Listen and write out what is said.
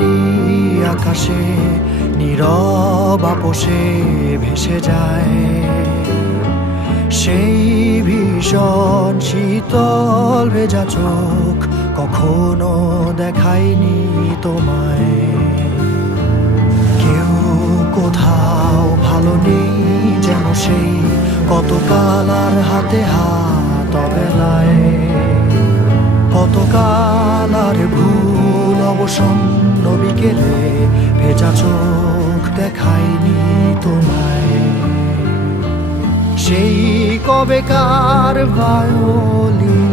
ভারী আকাশে নীরব আপোষে ভেসে যায় সেই ভীষণ শীতল ভেজা চোখ কখনো দেখায়নি তোমায়। কেউ কোথাও ভালো নেই যেন সেই কতকাল আর হাতে হাত অবেলায়, কতকাল আর ভুল অবসন্ন বিকেলে ভেজা চোখ দেখায়নি তোমায়। সেই কবেকার ভায়োলিন